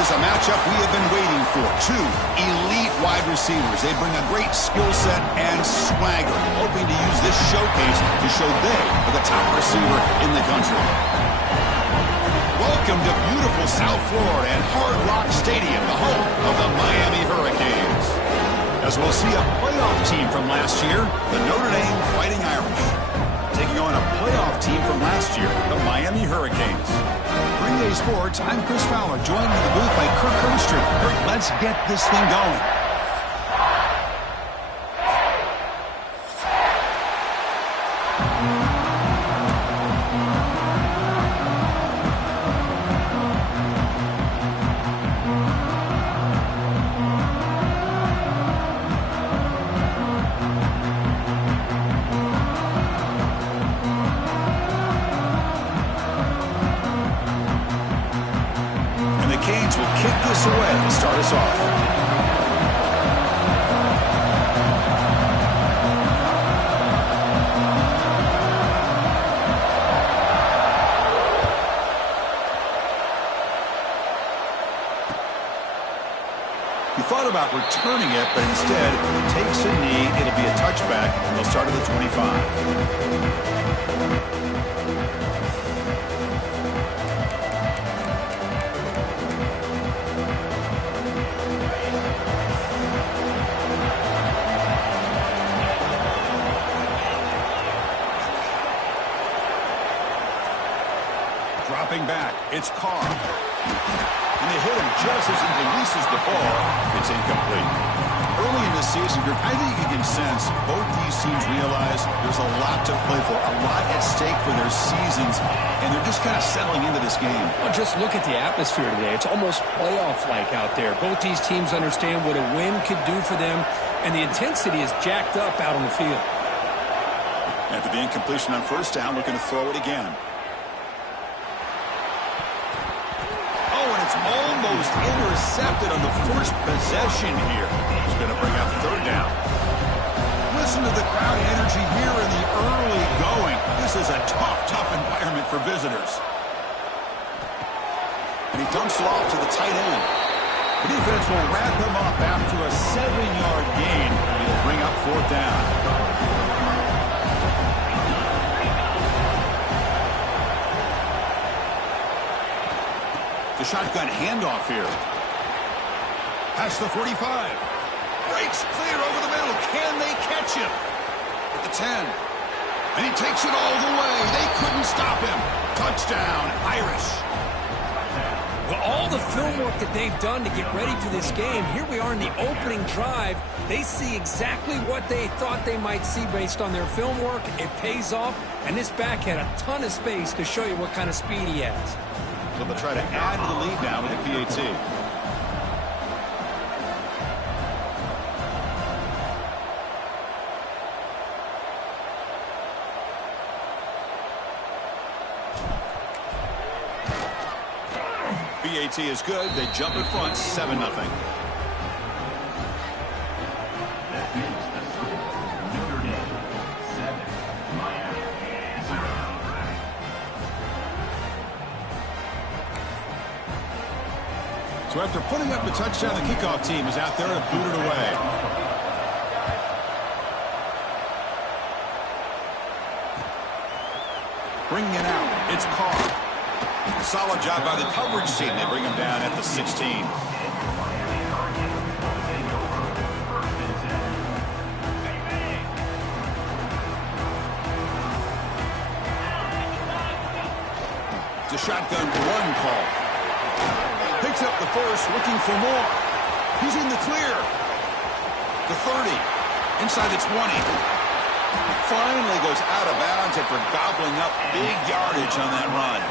is a matchup we have been waiting for. Two elite wide receivers. They bring a great skill set and swagger, hoping to use this showcase to show they are the top receiver in the country. Welcome to beautiful South Florida and Hard Rock Stadium, the home of the Miami Hurricanes. As we'll see a playoff team from last year, the Notre Dame Fighting Irish, taking on a playoff team from last year, the Miami Hurricanes. For EA Sports, I'm Chris Fowler, joined in the booth by Kirk Herbstreit. Kirk, let's get this thing going. Away to start us off. He thought about returning it, but instead takes a knee. It'll be a touchback. They'll start at the 25. Dropping back, it's Carr. And they hit him just as he releases the ball. It's incomplete. Early in the season, I think you can sense both these teams realize there's a lot to play for, a lot at stake for their seasons, and they're just kind of settling into this game. Well, just look at the atmosphere today. It's almost playoff-like out there. Both these teams understand what a win could do for them, and the intensity is jacked up out on the field. After the incompletion on first down, looking to throw it again. Almost intercepted on the first possession here. He's going to bring up third down. Listen to the crowd energy here in the early going. This is a tough environment for visitors. And he dumps it off to the tight end. The defense will wrap him up after a 7-yard gain. He'll bring up fourth down. The shotgun handoff here. Past the 45. Breaks clear over the middle. Can they catch him? At the 10. And he takes it all the way. They couldn't stop him. Touchdown, Irish. Well, all the film work that they've done to get ready for this game, here we are in the opening drive. They see exactly what they thought they might see based on their film work. It pays off, and this back had a ton of space to show you what kind of speed he has. So they'll try to add to the lead now with the PAT. PAT is good. They jump in front, 7-0. So after putting up the touchdown, the kickoff team is out there to boot it away. Bringing it out, it's Carr. Solid job by the coverage team. They bring him down at the 16. It's a shotgun run call. Picks up the first, looking for more. He's in the clear. The 30, inside the 20. Finally goes out of bounds after gobbling up big yardage on that run.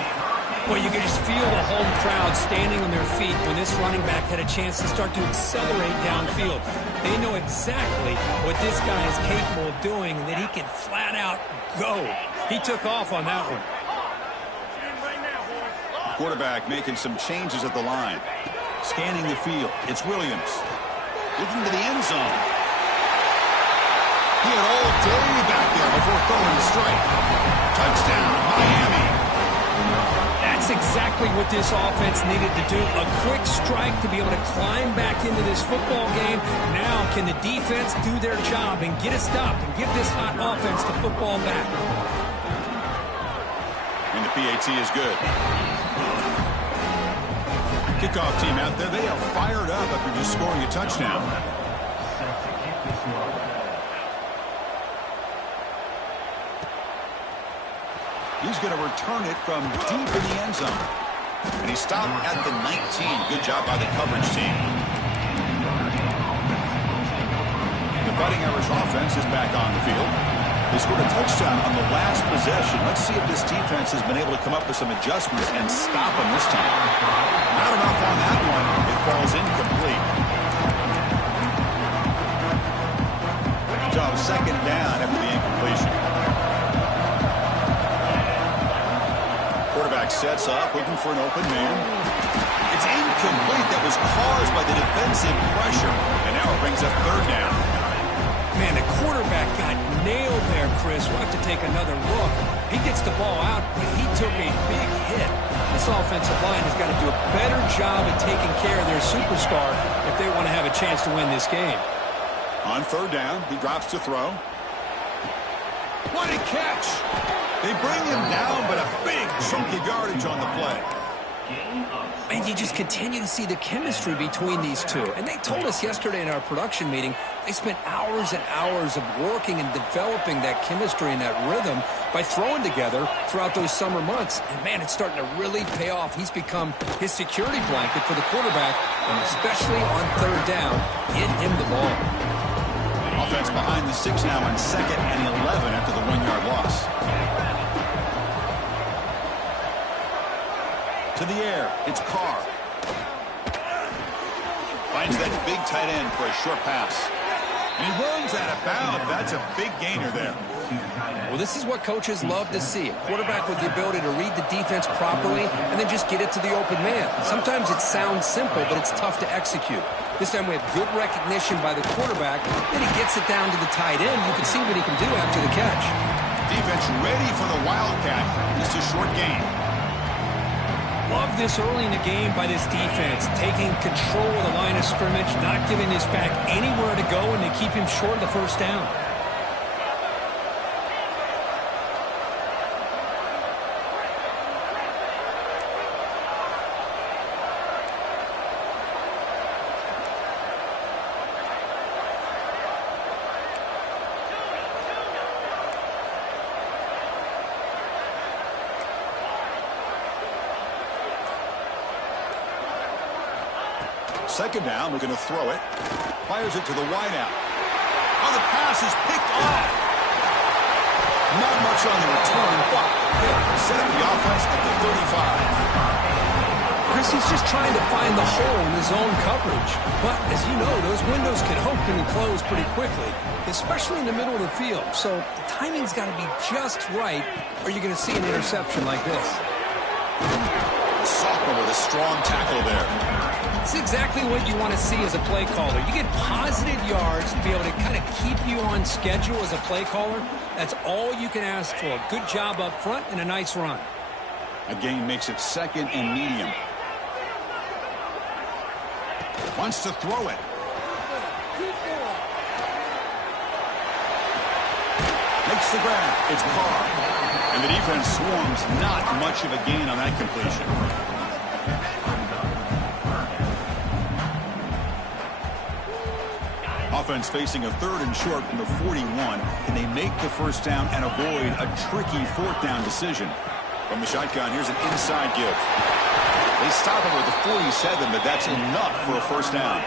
Well, you can just feel the home crowd standing on their feet when this running back had a chance to start to accelerate downfield. They know exactly what this guy is capable of doing and that he can flat out go. He took off on that one. Quarterback making some changes at the line. Scanning the field. It's Williams. Looking to the end zone. He had all day back there before throwing the strike. Touchdown, Miami. That's exactly what this offense needed to do. A quick strike to be able to climb back into this football game. Now can the defense do their job and get a stop and give this hot offense the football back? And the PAT is good. Kickoff team out there, they are fired up after just scoring a touchdown. He's going to return it from deep in the end zone. And he stopped at the 19. Good job by the coverage team. The Fighting Irish offense is back on the field. They scored a touchdown on the last possession. Let's see if this defense has been able to come up with some adjustments and stop them this time. Not enough on that one. It falls incomplete. So second down after the incompletion. Quarterback sets up, looking for an open man. It's incomplete. That was caused by the defensive pressure. And now it brings up third down. Man, the quarterback got nailed there, Chris. We'll have to take another look. He gets the ball out, but he took a big hit. This offensive line has got to do a better job of taking care of their superstar if they want to have a chance to win this game. On third down, he drops to throw. What a catch! They bring him down, but a big chunk of yardage on the play. And you just continue to see the chemistry between these two. And they told us yesterday in our production meeting, they spent hours and hours of working and developing that chemistry and that rhythm by throwing together throughout those summer months. And, man, it's starting to really pay off. He's become his security blanket for the quarterback, and especially on third down, get him the ball. Offense behind the 6 now on 2nd and 11 after the 1-yard loss. To the air, it's Carr. Finds that big tight end for a short pass. And he runs out of bounds. That's a big gainer there. Well, this is what coaches love to see. A quarterback with the ability to read the defense properly and then just get it to the open man. Sometimes it sounds simple, but it's tough to execute. This time we have good recognition by the quarterback. Then he gets it down to the tight end. You can see what he can do after the catch. Defense ready for the Wildcat. Just a short gain. Love this early in the game by this defense, taking control of the line of scrimmage, not giving this back anywhere to go, and they keep him short of the first down. Second down, we're going to throw it. Fires it to the wideout. Oh, the pass is picked off. Not much on the return, but they'll set up the offense at the 35. Chris, he's just trying to find the hole in his own coverage. But, as you know, those windows can open and close pretty quickly, especially in the middle of the field. So the timing's got to be just right, or you're going to see an interception like this. Sophomore with a strong tackle there. It's exactly what you want to see as a play caller. You get positive yards to be able to kind of keep you on schedule as a play caller. That's all you can ask for. Good job up front and a nice run. A gain makes it 2nd and medium. Wants to throw it. Makes the grab. It's Carr. And the defense swarms. Not much of a gain on that completion. Offense facing a 3rd and short from the 41. Can they make the first down and avoid a tricky 4th down decision? From the shotgun, here's an inside give. They stop him with the 47, but that's enough for a first down.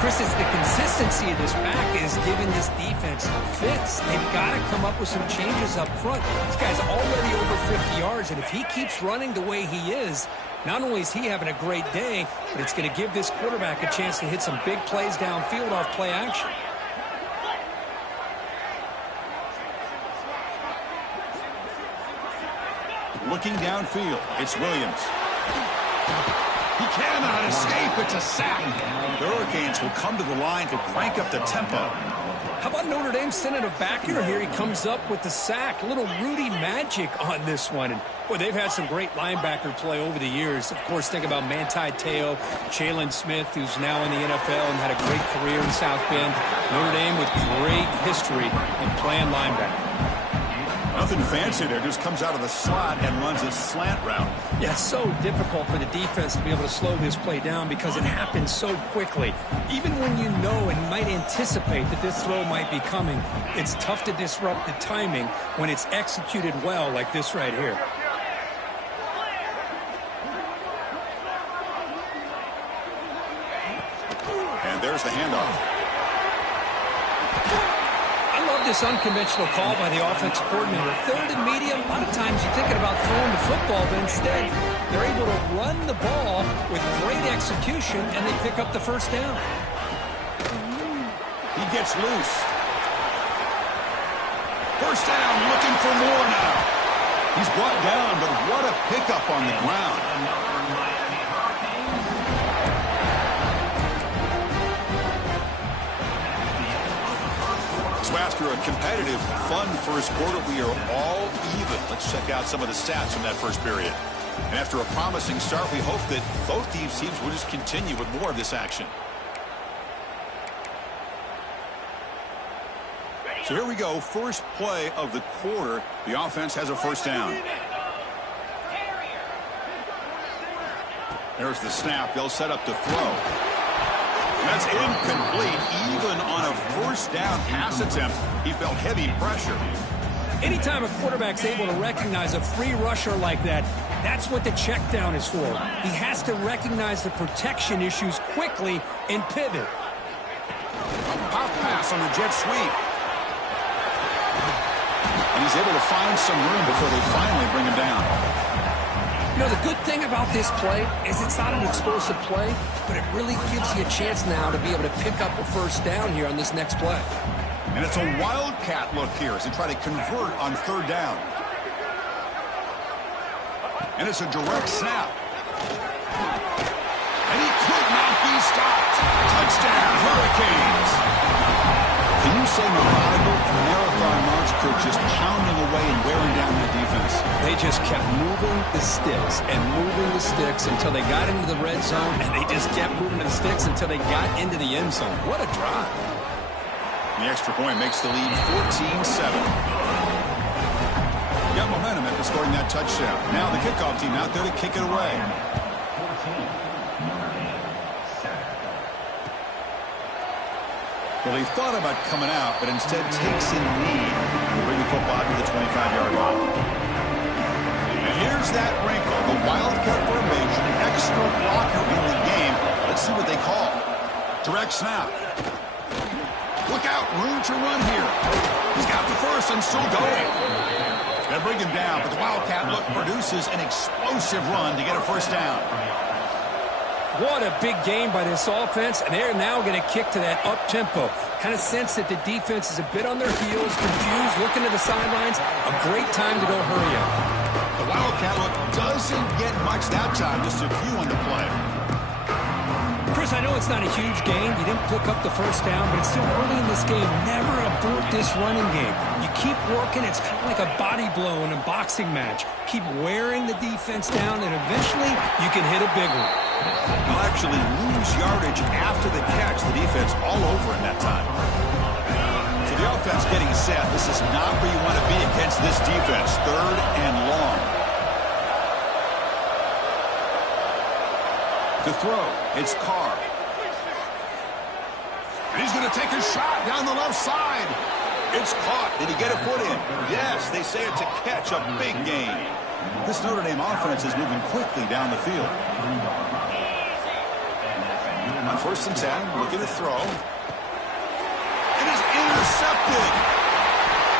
Chris, it's the consistency of this back is giving this defense fits. They've got to come up with some changes up front. This guy's already over 50 yards, and if he keeps running the way he is, not only is he having a great day, but it's going to give this quarterback a chance to hit some big plays downfield off play action. Looking downfield, it's Williams. He cannot escape. It's a sack. The Hurricanes will come to the line to crank up the tempo. How about Notre Dame sending a backer here? He comes up with the sack. A little Rudy magic on this one. And Well, they've had some great linebacker play over the years. Of course, think about Manti Te'o, Jalen Smith, who's now in the NFL and had a great career in South Bend. Notre Dame with great history in playing linebacker. Nothing fancy there. Just comes out of the slot and runs a slant route. Yeah, it's so difficult for the defense to be able to slow this play down because it happens so quickly. Even when you know and might anticipate that this throw might be coming, it's tough to disrupt the timing when it's executed well like this right here. And there's the handoff. I love this unconventional call by the offensive coordinator. Third and medium, a lot of times you're thinking about throwing the football, but instead they're able to run the ball with great execution, and they pick up the first down. He gets loose. First down, looking for more now. He's brought down, but what a pickup on the ground. So after a competitive, fun first quarter, we are all even. Let's check out some of the stats from that first period. And after a promising start, we hope that both these teams will just continue with more of this action. So here we go, first play of the quarter. The offense has a first down. There's the snap. They'll set up to throw. That's incomplete. Even on a first down pass attempt, he felt heavy pressure. Anytime a quarterback's able to recognize a free rusher like that, that's what the check down is for. He has to recognize the protection issues quickly and pivot. A pop pass on the jet sweep. And he's able to find some room before they finally bring him down. You know, the good thing about this play is it's not an explosive play, but it really gives you a chance now to be able to pick up a first down here on this next play. And it's a wildcat look here as they try to convert on third down. And it's a direct snap. And he could not be stopped. Touchdown, Hurricanes. Can you say methodical? A marathon march could just pounding away and wearing down their defense. They just kept moving the sticks and moving the sticks until they got into the red zone, and they just kept moving the sticks until they got into the end zone. What a drive. The extra point makes the lead 14-7. Got momentum after scoring that touchdown. Now the kickoff team out there to kick it away. Well, he thought about coming out, but instead takes a knee to bring the football to the 25-yard line. And here's that wrinkle, the wildcat formation, extra blocker in the game. Let's see what they call. Direct snap. Look out, room to run here. He's got the first and still going. Gonna bring him down, but the wildcat look produces an explosive run to get a first down. What a big game by this offense, and they're now going to kick to that up-tempo. Kind of sense that the defense is a bit on their heels, confused, looking to the sidelines. A great time to go hurry up. The wildcat look doesn't get much that time, just a few on the play. Chris, I know it's not a huge game. You didn't pick up the first down, but it's still early in this game. Never abort this running game. You keep working. It's kind of like a body blow in a boxing match. Keep wearing the defense down, and eventually you can hit a big one. They'll actually lose yardage after the catch. The defense all over in that time. So the offense getting set. This is not where you want to be against this defense. Third and long. To throw, it's Carr. And he's going to take a shot down the left side. It's caught. Did he get a foot in? Yes, they say it's a catch, a big gain. This Notre Dame offense is moving quickly down the field. On first and 10, looking to throw. It is intercepted.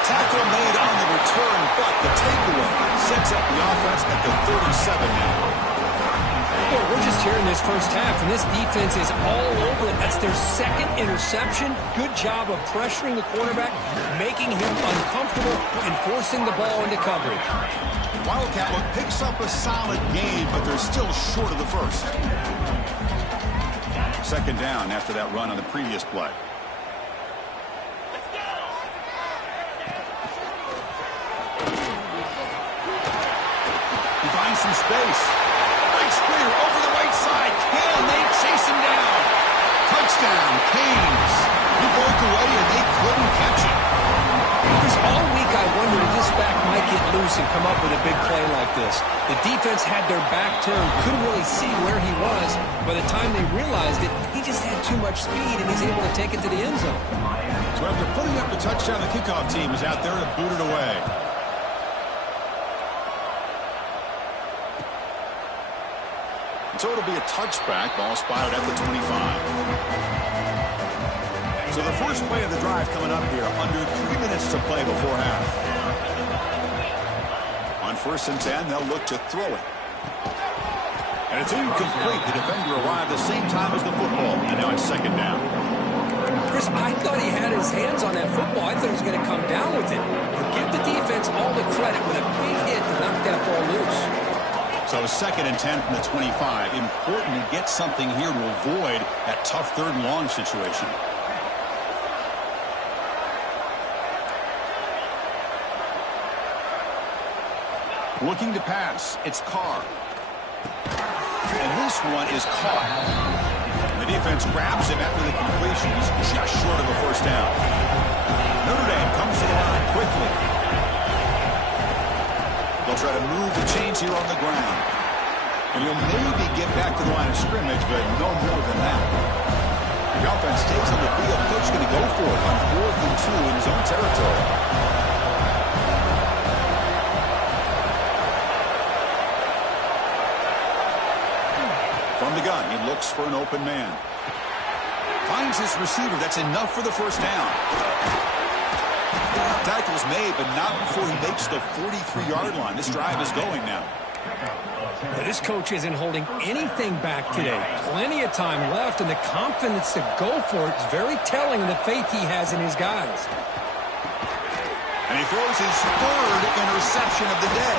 Tackle made on the return, but the takeaway sets up the offense at the 37 now. Well, we're just here in this first half, and this defense is all over it. That's their second interception. Good job of pressuring the quarterback, making him uncomfortable, and forcing the ball into coverage. Wildcat look picks up a solid game, but they're still short of the first. Second down after that run on the previous play. some space. Breaks clear over the right side. Can they chase him down? Touchdown, Canes. He broke away and they couldn't catch him. Because all week I wondered if this back might get loose and come up with a big play like this. The defense had their back turned, couldn't really see where he was. By the time they realized it, he just had too much speed and he's able to take it to the end zone. So after putting up the touchdown, the kickoff team is out there to boot it away. So it'll be a touchback, ball spotted at the 25. So the first play of the drive coming up here, under 3 minutes to play before half. On 1st and 10, they'll look to throw it. And it's incomplete. The defender arrived the same time as the football, and now it's 2nd down. Chris, I thought he had his hands on that football. I thought he was going to come down with it. But give the defense all the credit with a big hit to knock that ball loose. So 2nd and 10 from the 25. Important to get something here to avoid that tough 3rd and long situation. Looking to pass. It's Carr. And this one is caught. The defense grabs him after the completion. He's just short of a 1st down. Notre Dame comes to the line quickly. They'll try to move the chains here on the ground. And he'll maybe get back to the line of scrimmage, but no more than that. The offense stays on the field. Coach going to go for it on 4th and 2 in his own territory. From the gun, he looks for an open man. Finds his receiver. That's enough for the 1st down. Tackle's made, but not before he makes the 43-yard line. This drive is going now. Well, this coach isn't holding anything back today. Plenty of time left, and the confidence to go for it is very telling of the faith he has in his guys. And he throws his 3rd interception of the day.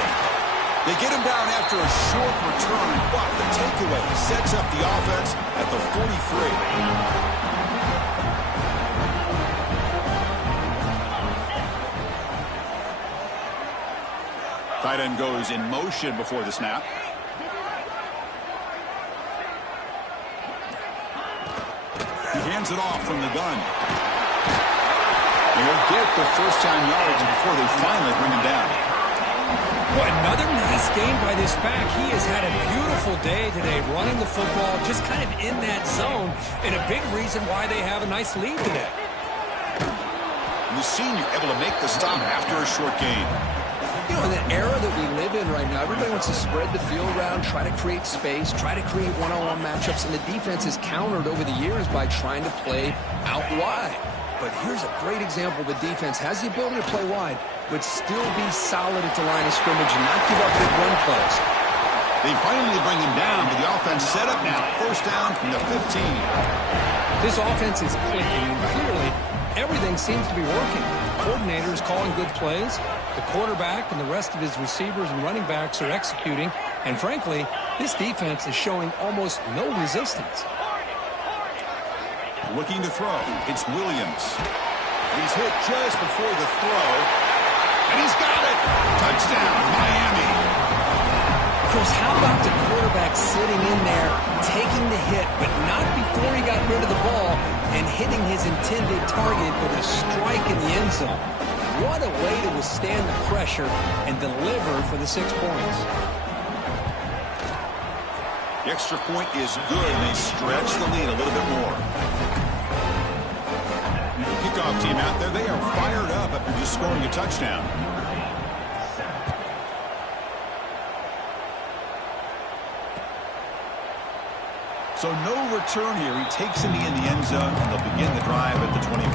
They get him down after a short return, but the takeaway sets up the offense at the 43. Tight end goes in motion before the snap. He hands it off from the gun. And he'll get the 1st down yardage before they finally bring him down. Well, another nice game by this back. He has had a beautiful day today running the football, just kind of in that zone, and a big reason why they have a nice lead today. And the senior able to make the stop after a short gain. You know, in the era that we live in right now, everybody wants to spread the field around, try to create space, try to create one-on-one matchups, and the defense has countered over the years by trying to play out wide. But here's a great example. The defense has the ability to play wide, but still be solid at the line of scrimmage and not give up big run plays. They finally bring him down, but the offense set up now. 1st down from the 15. This offense is clicking, and clearly everything seems to be working. The coordinator is calling good plays. The quarterback and the rest of his receivers and running backs are executing. And frankly, this defense is showing almost no resistance. Looking to throw. It's Williams. He's hit just before the throw. And he's got it. Touchdown, Miami. Of course, how about the quarterback sitting in there, taking the hit, but not before he got rid of the ball and hitting his intended target with a strike in the end zone. What a way to withstand the pressure and deliver for the 6 points. The extra point is good, and they stretch the lead a little bit more. The kickoff team out there, they are fired up after just scoring a touchdown. So no return here. He takes him in the end zone, and they'll begin the drive at the 25.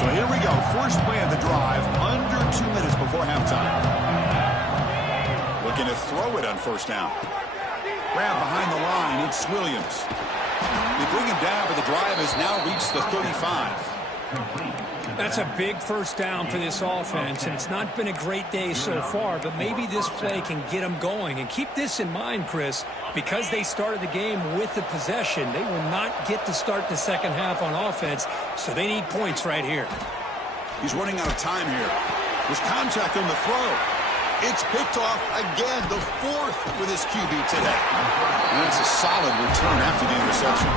So here we go. First play of the drive, under 2 minutes before halftime. Looking to throw it on 1st down. Grab behind the line. It's Williams. They bring him down, but the drive has now reached the 35. That's a big first down for this offense, and it's not been a great day so far, but maybe this play can get them going. And keep this in mind, Chris, because they started the game with the possession, they will not get to start the second half on offense, so they need points right here. He's running out of time here. There's contact on the throw. It's picked off again, the fourth for this QB today. And it's a solid return after the interception.